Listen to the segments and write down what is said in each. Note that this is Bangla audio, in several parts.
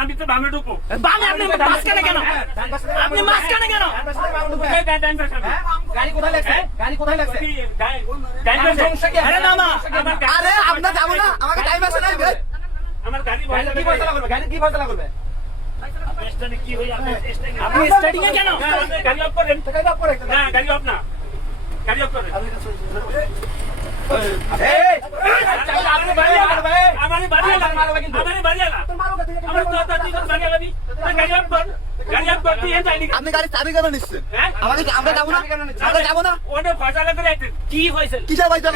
আমি তো বামে ঢুকবো। আপনি মাঝখানে কেন? আপনি মাঝখানে কেন? গাড়ি কোথায় লাগছে? গাড়ি কোথায় লাগছে? আরে আমরা যাবো না, আমাকে টাইম আছে না। আমার গাড়ি কি ফয়সালা করবে? গাড়ি কি ফয়সালা করবে? আপনি স্টার্টিং এ কেন? গাড়ি অফ করেন। গাড়ি অফ করেন। না গাড়ি অফ না, গাড়ি অফ করেন। আপনি গাড়ি চাবি কেন নিচ্ছেন? আমরা যাবো না, আমরা যাবো না। কি হয়েছে? কিসের পয়সা?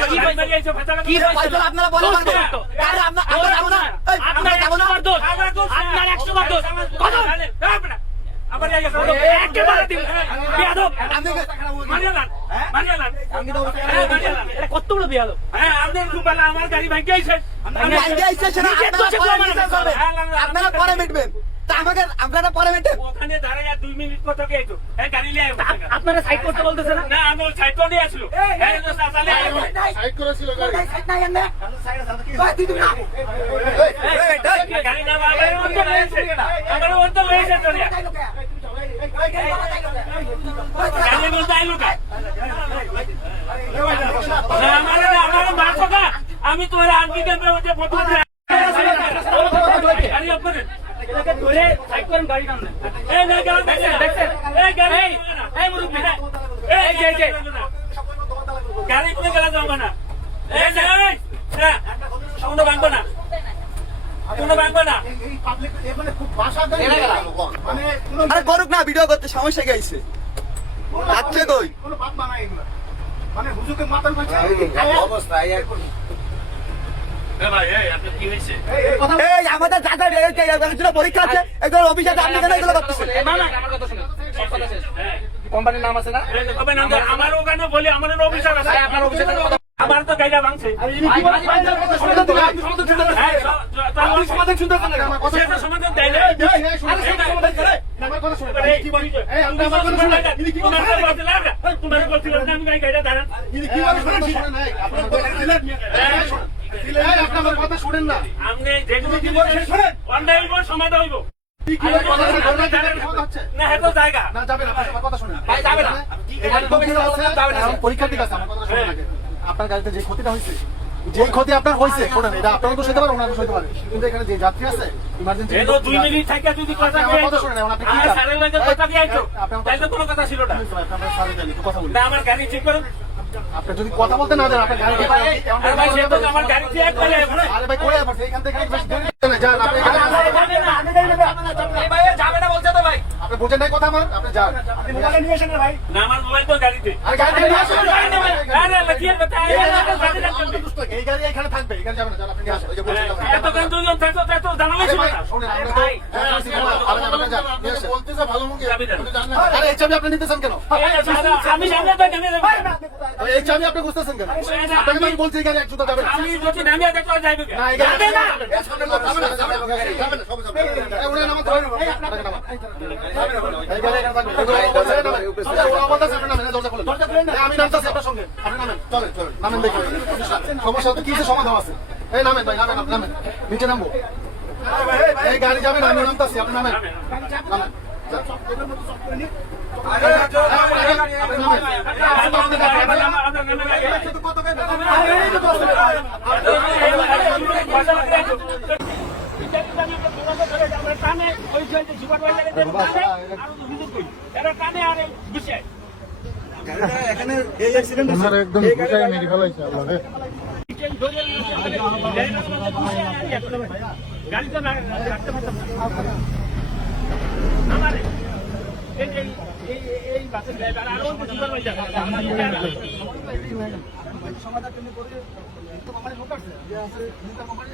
কি পয়সা আপনারা বলে পারবেন? আমরা যাবো না, আমরা যাবো না। আপনার 100 বার দোষ। কত? আবার একেবারে দিন বেয়াদব। কতগুলো বেয়াদব? হ্যাঁ আপনার দুবেলা আমার গাড়ি ভাঙে আইছে। আপনারা পরে মিটবেন, আপনারা পরে মিটবেন। ওখানে দাঁড়ায় 2 মিনিট কত গেছো? গাড়ি নিয়ে আপনারা সাইড করতে বলতেছেন না? না আমি সাইড করে দিয়ে আসলো। সাইড করেছিল গাড়ি। গাড়ি না আমার অন্ত হয়েছে চলে গাড়ির মধ্যে আইলো কা? আমার মারছো কা? আমি তোমার আনকি ক্যাম্পে উঠে ফটো গাড়ি অফ করেন। ধরে সাইড করেন, গাড়ি টানলেন। এই না গাড়ি দেখছেন? এই গাড়ি এই মুরব্বি এই যে গাড়ি কোনে গেলা যাবে না। এই না কোনো ভাঙবো না, কোনো ভাঙবো না। আরে করুক না, ভিডিও করতে সমস্যা কি হয়েছে? আচ্ছা কই এই আমাদের দাদা পরীক্ষা আছে, একজন অফিসে আপনি কেন এগুলো করতেছেন? কোম্পানির নাম আছে না? আমার ওখানে বলি আমার অফিসার আছে। আপনার অফিসে আমার তো গাড়িটা ভাঙছে। সমাধান দেয় না। তোমার বলছিলাম না আমি গাড়িটা দাঁড়ান। কথা শুনেন না। আপনি যেগুলো অন্যায় হইব সমাধান হইব না। হ্যাঁ তো জায়গা না যাবে না, আমার কথা শুনেন। ভাই যাবে না। পরীক্ষা ঠিক আছে, আমার কথা শুনুন আগে। আপনার গাড়িতে যে ক্ষতিটা হয়েছে, যে ক্ষতি আপনার হয়েছে, শোনেন, এটা আপনারা তো সইতে পারেন, ওনারা সইতে পারেন, কিন্তু এখানে যে যাত্রী আছে ইমার্জেন্সি 2 মিনিট থেকে যদি কথা শুনেন, আপনি কি স্যারের লাগে কথা দিয়েছো তাইলে কোনো কথা ছিল না। কথা বলুন। না আমার গাড়ি চেক করুন। আপনি যদি কথা বলতে না দেন, আপনার গাড়ি আরে ভাই সে তো আমার গাড়ি চেক করে। আরে ভাই কই আবার এইখান থেকে যান, আপনি ভাই যাবে না বলছে তো ভাই। আপনি বুঝেন নাই কথা আমার, আপনি যান। আপনি মোবাইল নিয়ে আসেন ভাই। না আমার মোবাইল তো গাড়িতে। আরে গাড়ি নিয়ে আসেন। আরে লকিয়ে কথা এই গাড়ি এখানে থাকবে, এখানে যাবেন না, যান আপনি নিয়ে আসেন। ওই যে বলছিলাম এত গান দুজন থাকতো এত জানালে ছিল না। শুনেন, আমরা তো বলতেছে ভালো মুখে, আরে এই চাবি আপনি নিতেছেন কেন? আমি সামনে তো নেমে যাব। এই চাবি আপনি বুঝতেছেন কেন? আপনাকে আমি বলছি এই গাড়ি এক জুতা যাবে না। আমি যদি নামে দেখো যাইবে না, এই গাড়ি যাবে না। যাবে না, যাবে না, সব যাবে। এই উনি নামা ধরে নেব, আপনাকে নামা। এই গাড়ি এখানে থাকবে। ওরা বলতেছে আপনি নামেন, দরজা খুলেন। আমি নামতাছি আপনার সঙ্গে, আপনি নামেন, চলেন চলেন, নামেন দেখুন। সমস্যা তো কিছু সমাধান আছে। এই নামেন ভাই, নামেন, নামেন, নিচে নামবো। এই গাড়ি যাবে না, আমি নামতাছি, আপনি নামেন, নামেন। এখানে এই অ্যাক্সিডেন্ট একদম বুঝাই মেরে ফেলাইছে আল্লাহ রে। গাড়ি তো রাখতে পারতাম আমার এই বাসের ড্রাইভার আরো সমাধান করে তো কোম্পানি লোক আছে যে আছে কোম্পানি